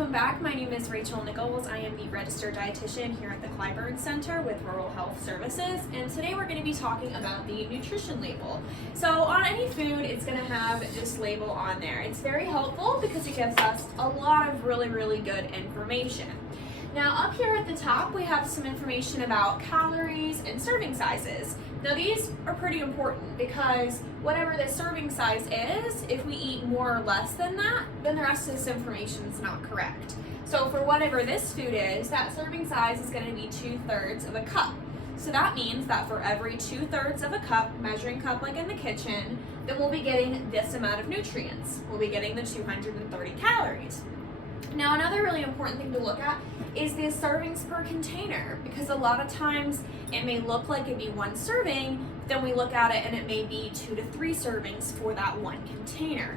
welcome back. My name is Rachel Nichols. I am the registered dietitian here at the Clyburn Center with Rural Health Services, and today we're going to be talking about the nutrition label. So on any food, it's going to have this label on there. It's very helpful because it gives us a lot of really good information. Now up here at the top, we have some information about calories and serving sizes. Now these are pretty important because whatever the serving size is, if we eat more or less than that, then the rest of this information is not correct. So for whatever this food is, that serving size is going to be 2/3 of a cup. So that means that for every 2/3 of a cup, measuring cup like in the kitchen, then we'll be getting this amount of nutrients. We'll be getting the 230 calories. Now another really important thing to look at is the servings per container, because a lot of times it may look like it'd be one serving, then we look at it and it may be 2 to 3 servings for that one container.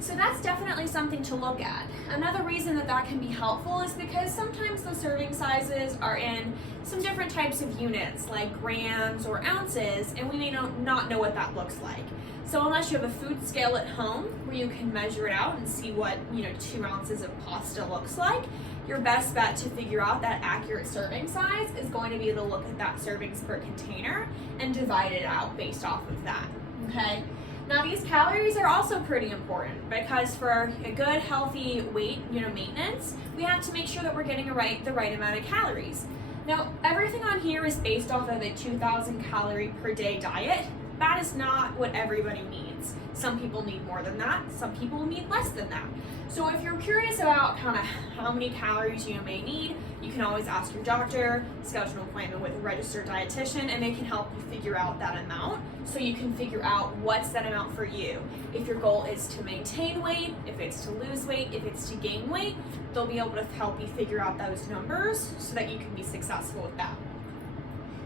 So that's definitely something to look at. Another reason that that can be helpful is because sometimes the serving sizes are in some different types of units like grams or ounces, and we may not know what that looks like. So unless you have a food scale at home where you can measure it out and see what 2 ounces of pasta looks like, your best bet to figure out that accurate serving size is going to be to look at that servings per container and divide it out based off of that, okay? Now these calories are also pretty important because for a good healthy weight maintenance, we have to make sure that we're getting the right amount of calories. Now everything on here is based off of a 2,000 calorie per day diet. That is not what everybody needs. Some people need more than that, some people need less than that. So if you're curious about kind of how many calories you may need, you can always ask your doctor, schedule an appointment with a registered dietitian, and they can help you figure out that amount so you can figure out what's that amount for you. If your goal is to maintain weight, if it's to lose weight, if it's to gain weight, they'll be able to help you figure out those numbers so that you can be successful with that.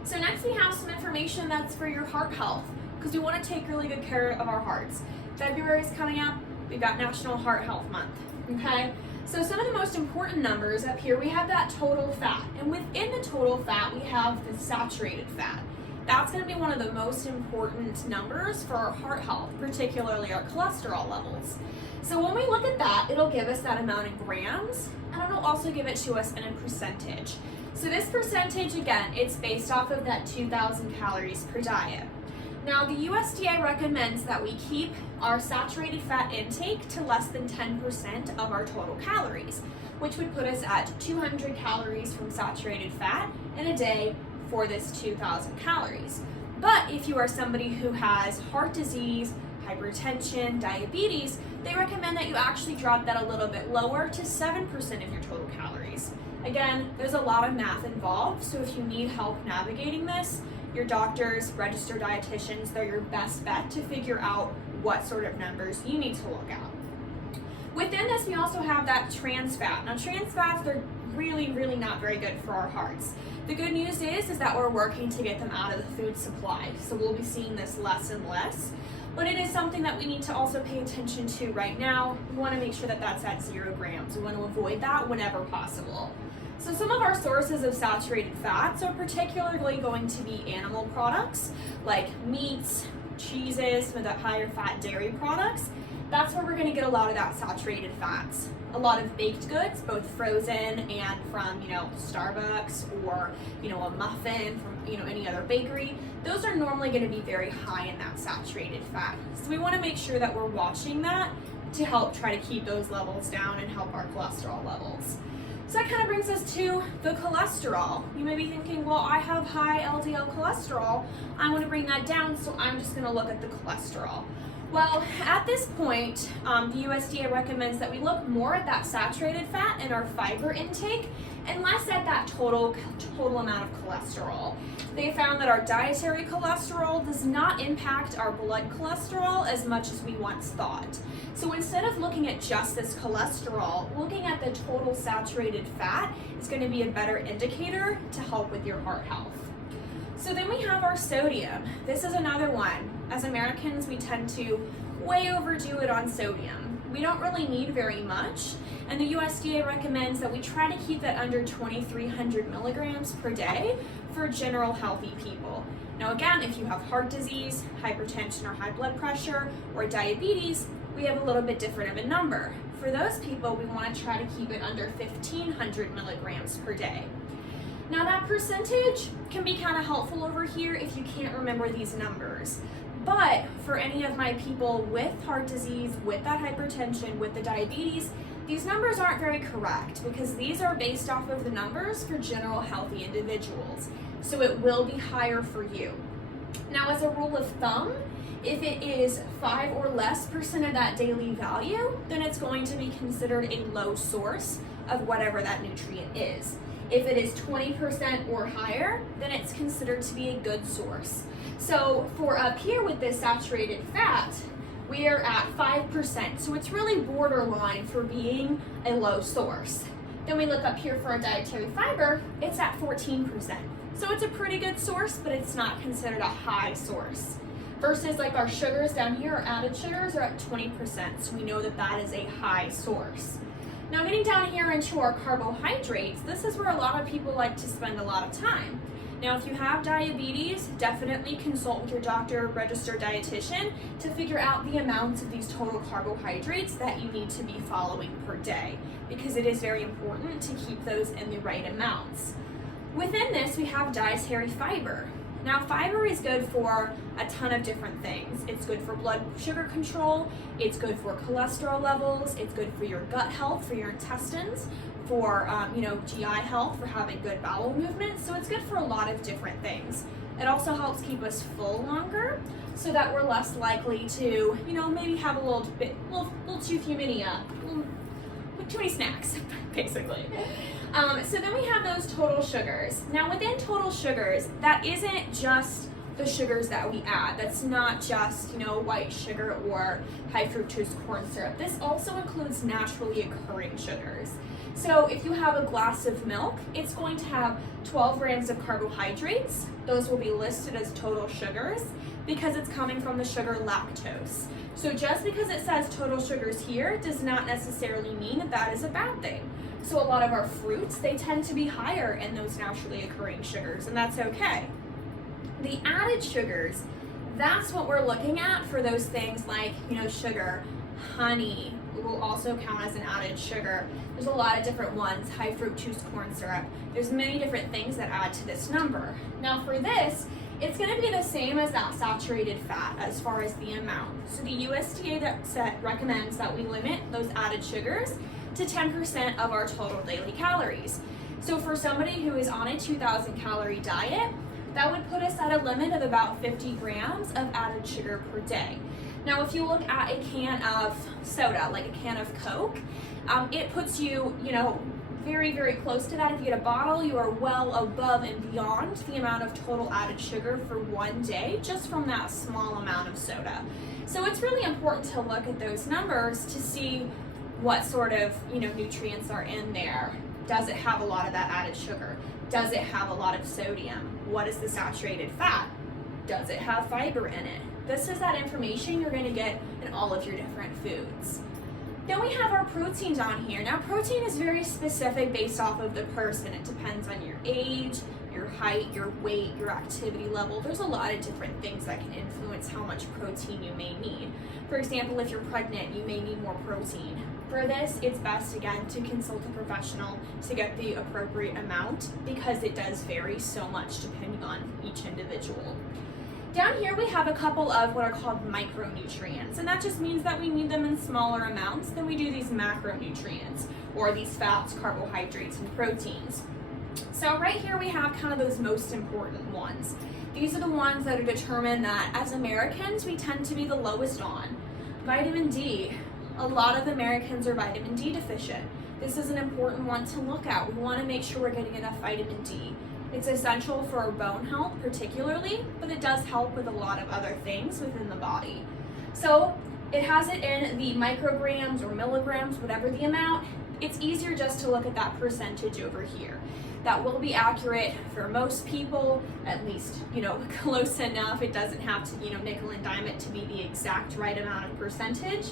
So next we have some information that's for your heart health, because we want to take really good care of our hearts. February is coming up, we've got National Heart Health Month, okay? So some of the most important numbers up here, we have that total fat, and within the total fat, we have the saturated fat. That's going to be one of the most important numbers for our heart health, particularly our cholesterol levels. So when we look at that, it'll give us that amount in grams, and it'll also give it to us in a percentage. So this percentage, again, it's based off of that 2,000 calories per diet. Now the USDA recommends that we keep our saturated fat intake to less than 10% of our total calories, which would put us at 200 calories from saturated fat in a day for this 2,000 calories. But if you are somebody who has heart disease, hypertension, diabetes, they recommend that you actually drop that a little bit lower to 7% of your total calories. Again, there's a lot of math involved, so if you need help navigating this, your doctors, registered dietitians, they're your best bet to figure out what sort of numbers you need to look at. Within this, we also have that trans fat. Now trans fats, they're really not very good for our hearts. The good news is that we're working to get them out of the food supply, so we'll be seeing this less and less. But it is something that we need to also pay attention to right now. We want to make sure that that's at 0 grams. We want to avoid that whenever possible. So some of our sources of saturated fats are particularly going to be animal products like meats, cheeses, some of the higher fat dairy products. That's where we're going to get a lot of that saturated fats. A lot of baked goods, both frozen and from Starbucks or a muffin from any other bakery. Those are normally going to be very high in that saturated fat. So we want to make sure that we're watching that to help try to keep those levels down and help our cholesterol levels. So that kind of brings us to the cholesterol. You may be thinking, well, I have high LDL cholesterol. I want to bring that down, so I'm just going to look at the cholesterol. Well, at this point, the USDA recommends that we look more at that saturated fat and our fiber intake and less at that total amount of cholesterol. They found that our dietary cholesterol does not impact our blood cholesterol as much as we once thought. So instead of looking at just this cholesterol, looking at the total saturated fat is going to be a better indicator to help with your heart health. So then we have our sodium. This is another one. As Americans, we tend to way overdo it on sodium. We don't really need very much, and the USDA recommends that we try to keep that under 2,300 milligrams per day for general healthy people. Now again, if you have heart disease, hypertension or high blood pressure, or diabetes, we have a little bit different of a number. For those people, we want to try to keep it under 1,500 milligrams per day. Now that percentage can be kind of helpful over here if you can't remember these numbers. But for any of my people with heart disease, with that hypertension, with the diabetes, these numbers aren't very correct because these are based off of the numbers for general healthy individuals. So it will be higher for you. Now, as a rule of thumb, if it is 5 or less % of that daily value, then it's going to be considered a low source of whatever that nutrient is. If it is 20% or higher, then it's considered to be a good source. So for up here with this saturated fat, we are at 5%, so it's really borderline for being a low source. Then we look up here for our dietary fiber, it's at 14%. So it's a pretty good source, but it's not considered a high source. Versus like our sugars down here, our added sugars are at 20%, so we know that that is a high source. Now getting down here into our carbohydrates, this is where a lot of people like to spend a lot of time. Now if you have diabetes, definitely consult with your doctor or registered dietitian to figure out the amounts of these total carbohydrates that you need to be following per day, because it is very important to keep those in the right amounts. Within this, we have dietary fiber. Now, fiber is good for a ton of different things. It's good for blood sugar control, it's good for cholesterol levels, it's good for your gut health, for your intestines, for GI health, for having good bowel movement. So it's good for a lot of different things. It also helps keep us full longer so that we're less likely to, maybe have a little too too many snacks, basically. So then we have those total sugars. Now within total sugars, that isn't just the sugars that we add. That's not just, white sugar or high fructose corn syrup. This also includes naturally occurring sugars. So if you have a glass of milk, it's going to have 12 grams of carbohydrates. Those will be listed as total sugars because it's coming from the sugar lactose. So just because it says total sugars here does not necessarily mean that that is a bad thing. So a lot of our fruits, they tend to be higher in those naturally occurring sugars, and that's okay. The added sugars, that's what we're looking at for those things like, sugar, honey will also count as an added sugar. There's a lot of different ones, high fructose corn syrup. There's many different things that add to this number. Now for this, it's going to be the same as that saturated fat as far as the amount. So the USDA recommends that we limit those added sugars to 10% of our total daily calories. So for somebody who is on a 2,000 calorie diet, that would put us at a limit of about 50 grams of added sugar per day. Now if you look at a can of soda, like a can of Coke, it puts you, very, very close to that. If you get a bottle, you are well above and beyond the amount of total added sugar for one day just from that small amount of soda. So it's really important to look at those numbers to see what sort of nutrients are in there. Does it have a lot of that added sugar? Does it have a lot of sodium? What is the saturated fat? Does it have fiber in it? This is that information you're going to get in all of your different foods. Then we have our protein down here. Now protein is very specific based off of the person. It depends on your age, your height, your weight, your activity level. There's a lot of different things that can influence how much protein you may need. For example, if you're pregnant, you may need more protein. For this, it's best again to consult a professional to get the appropriate amount because it does vary so much depending on each individual. Down here we have a couple of what are called micronutrients, and that just means that we need them in smaller amounts than we do these macronutrients, or these fats, carbohydrates, and proteins. So right here we have kind of those most important ones. These are the ones that are determined that as Americans we tend to be the lowest on. Vitamin D. A lot of Americans are vitamin D deficient. This is an important one to look at. We want to make sure we're getting enough vitamin D. It's essential for our bone health particularly, but it does help with a lot of other things within the body. So it has it in the micrograms or milligrams, whatever the amount. It's easier just to look at that percentage over here. That will be accurate for most people, at least, close enough. It doesn't have to, nickel and dime it to be the exact right amount of percentage.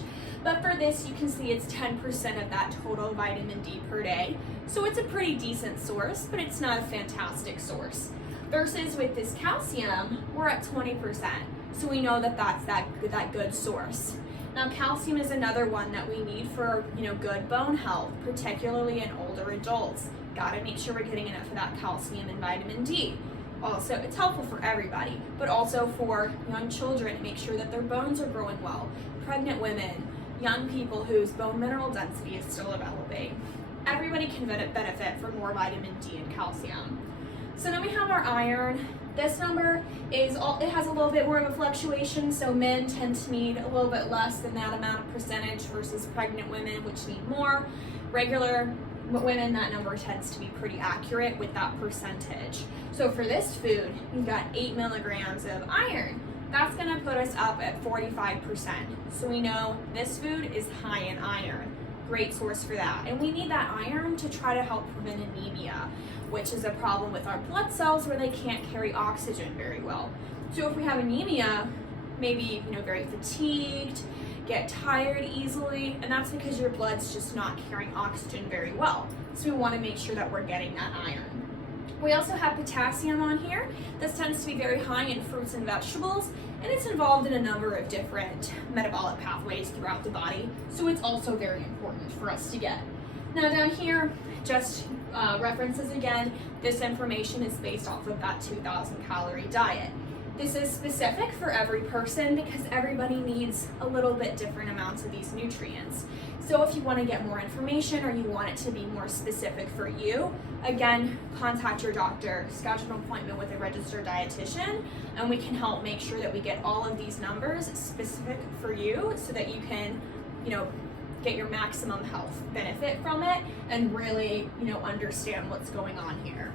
But for this, you can see it's 10% of that total vitamin D per day. So it's a pretty decent source, but it's not a fantastic source. Versus with this calcium, we're at 20%. So we know that that's that good source. Now, calcium is another one that we need for, good bone health, particularly in older adults. Gotta make sure we're getting enough of that calcium and vitamin D. Also, it's helpful for everybody, but also for young children to make sure that their bones are growing well, pregnant women, young people whose bone mineral density is still developing. Everybody can benefit from more vitamin D and calcium. So then we have our iron. This number it has a little bit more of a fluctuation, so men tend to need a little bit less than that amount of percentage versus pregnant women, which need more. Regular women, that number tends to be pretty accurate with that percentage. So for this food, you've got 8 milligrams of iron. That's gonna put us up at 45%. So we know this food is high in iron. Great source for that. And we need that iron to try to help prevent anemia, which is a problem with our blood cells where they can't carry oxygen very well. So if we have anemia, maybe very fatigued, get tired easily, and that's because your blood's just not carrying oxygen very well. So we want to make sure that we're getting that iron. We also have potassium on here. This tends to be very high in fruits and vegetables, and it's involved in a number of different metabolic pathways throughout the body, so it's also very important for us to get. Now down here, just references again, this information is based off of that 2,000 calorie diet. This is specific for every person because everybody needs a little bit different amounts of these nutrients. So if you want to get more information or you want it to be more specific for you, again, contact your doctor, schedule an appointment with a registered dietitian, and we can help make sure that we get all of these numbers specific for you so that you can, get your maximum health benefit from it and really, understand what's going on here.